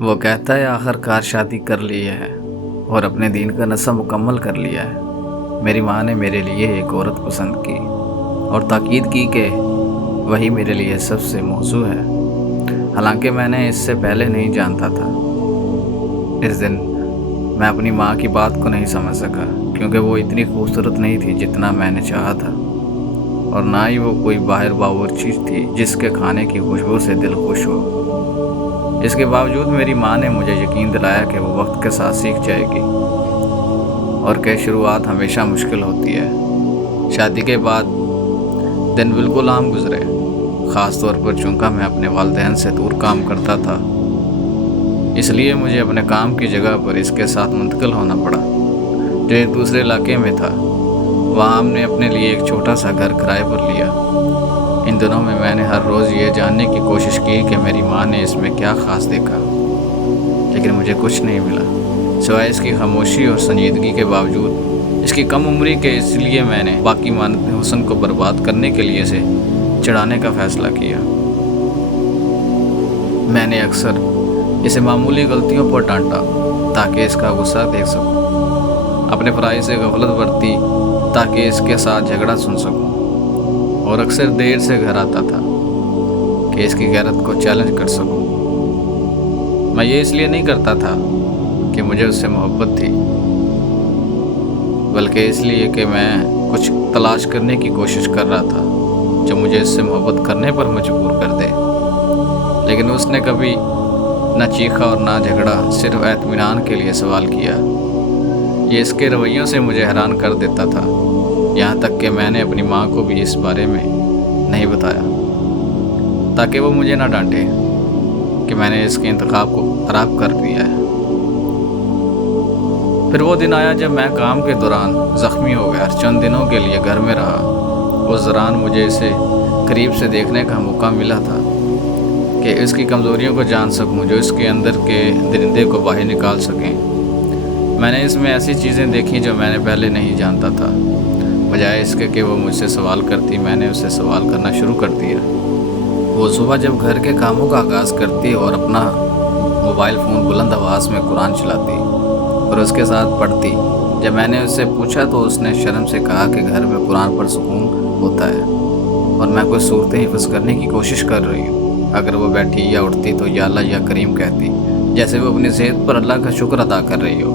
وہ کہتا ہے آخرکار شادی کر لی ہے اور اپنے دین کا نصب مکمل کر لیا ہے۔ میری ماں نے میرے لیے ایک عورت پسند کی اور تاکید کی کہ وہی میرے لیے سب سے موزوں ہے، حالانکہ میں نے اس سے پہلے نہیں جانتا تھا۔ اس دن میں اپنی ماں کی بات کو نہیں سمجھ سکا، کیونکہ وہ اتنی خوبصورت نہیں تھی جتنا میں نے چاہا تھا، اور نہ ہی وہ کوئی باہر باورچی تھی جس کے کھانے کی خوشبو سے دل خوش ہو۔ اس کے باوجود میری ماں نے مجھے یقین دلایا کہ وہ وقت کے ساتھ سیکھ جائے گی اور کہ شروعات ہمیشہ مشکل ہوتی ہے۔ شادی کے بعد دن بالکل عام گزرے، خاص طور پر چونکہ میں اپنے والدین سے دور کام کرتا تھا، اس لیے مجھے اپنے کام کی جگہ پر اس کے ساتھ منتقل ہونا پڑا، جو ایک دوسرے علاقے میں تھا۔ وہاں ہم نے اپنے لیے ایک چھوٹا سا گھر کرائے پر لیا۔ ان دنوں میں نے ہر روز یہ جاننے کی کوشش کی کہ میری ماں نے اس میں کیا خاص دیکھا، لیکن مجھے کچھ نہیں ملا سوائے اس کی خاموشی اور سنجیدگی کے باوجود اس کی کم عمری کے۔ اس لیے میں نے باقی مانت حسن کو برباد کرنے کے لیے اسے چڑھانے کا فیصلہ کیا۔ میں نے اکثر اسے معمولی غلطیوں پر ڈانٹا تاکہ اس کا غصہ دیکھ سکوں، اپنے فرائض سے غفلت برتی تاکہ اس کے ساتھ جھگڑا سن سکوں، اور اکثر دیر سے گھر آتا تھا کہ اس کی غیرت کو چیلنج کر سکوں۔ میں یہ اس لیے نہیں کرتا تھا کہ مجھے اس سے محبت تھی، بلکہ اس لیے کہ میں کچھ تلاش کرنے کی کوشش کر رہا تھا جو مجھے اس سے محبت کرنے پر مجبور کر دے۔ لیکن اس نے کبھی نہ چیخا اور نہ جھگڑا، صرف اطمینان کے لیے سوال کیا۔ یہ اس کے رویوں سے مجھے حیران کر دیتا تھا، یہاں تک کہ میں نے اپنی ماں کو بھی اس بارے میں نہیں بتایا تاکہ وہ مجھے نہ ڈانٹے کہ میں نے اس کے انتخاب کو خراب کر دیا ہے۔ پھر وہ دن آیا جب میں کام کے دوران زخمی ہو گیا اور چند دنوں کے لیے گھر میں رہا۔ اس دوران مجھے اسے قریب سے دیکھنے کا موقع ملا تھا کہ اس کی کمزوریوں کو جان سکوں جو اس کے اندر کے درندے کو باہر نکال سکیں۔ میں نے اس میں ایسی چیزیں دیکھیں جو میں نے پہلے نہیں جانتا تھا۔ بجائے اس کے کہ وہ مجھ سے سوال کرتی، میں نے اس سے سوال کرنا شروع کر دیا۔ وہ صبح جب گھر کے کاموں کا آغاز کرتی اور اپنا موبائل فون بلند آواز میں قرآن چلاتی اور اس کے ساتھ پڑھتی، جب میں نے اس سے پوچھا تو اس نے شرم سے کہا کہ گھر میں قرآن پر سکون ہوتا ہے اور میں کچھ صورتیں حفظ کرنے کی کوشش کر رہی ہوں۔ اگر وہ بیٹھی یا اٹھتی تو یا اللہ یا کریم کہتی، جیسے وہ اپنی صحت پر اللہ کا شکر ادا کر رہی ہو۔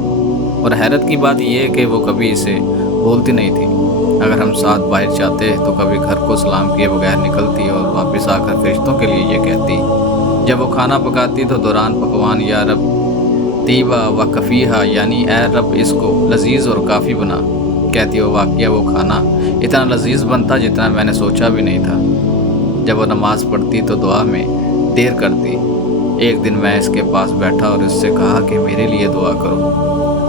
اور حیرت کی بات یہ ہے کہ وہ کبھی اسے بولتی نہیں تھی۔ اگر ہم ساتھ باہر جاتے تو کبھی گھر کو سلام کیے بغیر نکلتی اور واپس آ کر فرشتوں کے لیے یہ کہتی۔ جب وہ کھانا پکاتی تو دوران پکوان یا رب طیبہ و کفیہا، یعنی اے رب اس کو لذیذ اور کافی بنا، کہتی ہو واقعہ وہ کھانا اتنا لذیذ بنتا جتنا میں نے سوچا بھی نہیں تھا۔ جب وہ نماز پڑھتی تو دعا میں دیر کرتی۔ ایک دن میں اس کے پاس بیٹھا اور اس سے کہا کہ میرے لیے دعا کرو۔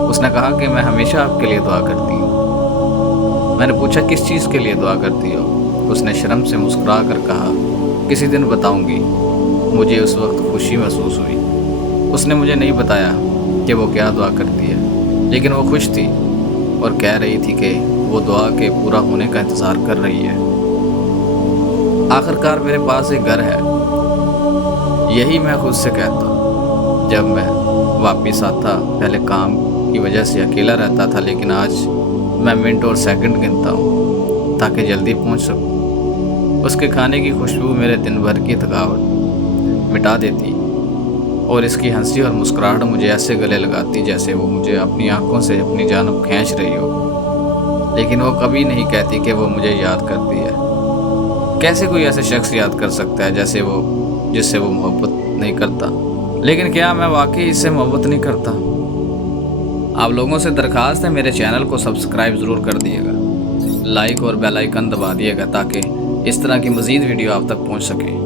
اس نے کہا کہ میں ہمیشہ آپ کے لیے دعا کرتی ہوں۔ میں نے پوچھا کس چیز کے لیے دعا کرتی ہو؟ اس نے شرم سے مسکرا کر کہا کسی دن بتاؤں گی۔ مجھے اس وقت خوشی محسوس ہوئی۔ اس نے مجھے نہیں بتایا کہ وہ کیا دعا کرتی ہے، لیکن وہ خوش تھی اور کہہ رہی تھی کہ وہ دعا کے پورا ہونے کا انتظار کر رہی ہے۔ آخرکار میرے پاس ایک گھر ہے، یہی میں خود سے کہتا ہوں۔ جب میں واپس آتا پہلے کام کی وجہ سے اکیلا رہتا تھا، لیکن آج میں منٹ اور سیکنڈ گنتا ہوں تاکہ جلدی پہنچ سکوں۔ اس کے کھانے کی خوشبو میرے دن بھر کی تھکاوٹ مٹا دیتی اور اس کی ہنسی اور مسکراہٹ مجھے ایسے گلے لگاتی جیسے وہ مجھے اپنی آنکھوں سے اپنی جانب کھینچ رہی ہو، لیکن وہ کبھی نہیں کہتی کہ وہ مجھے یاد کرتی ہے۔ کیسے کوئی ایسے شخص یاد کر سکتا ہے جس سے وہ محبت نہیں کرتا؟ لیکن کیا میں واقعی اس سے محبت نہیں کرتا؟ آپ لوگوں سے درخواست ہے میرے چینل کو سبسکرائب ضرور کر دیے گا، لائک اور بیل آئیکن دبا دیے گا تاکہ اس طرح کی مزید ویڈیو آپ تک پہنچ سکے۔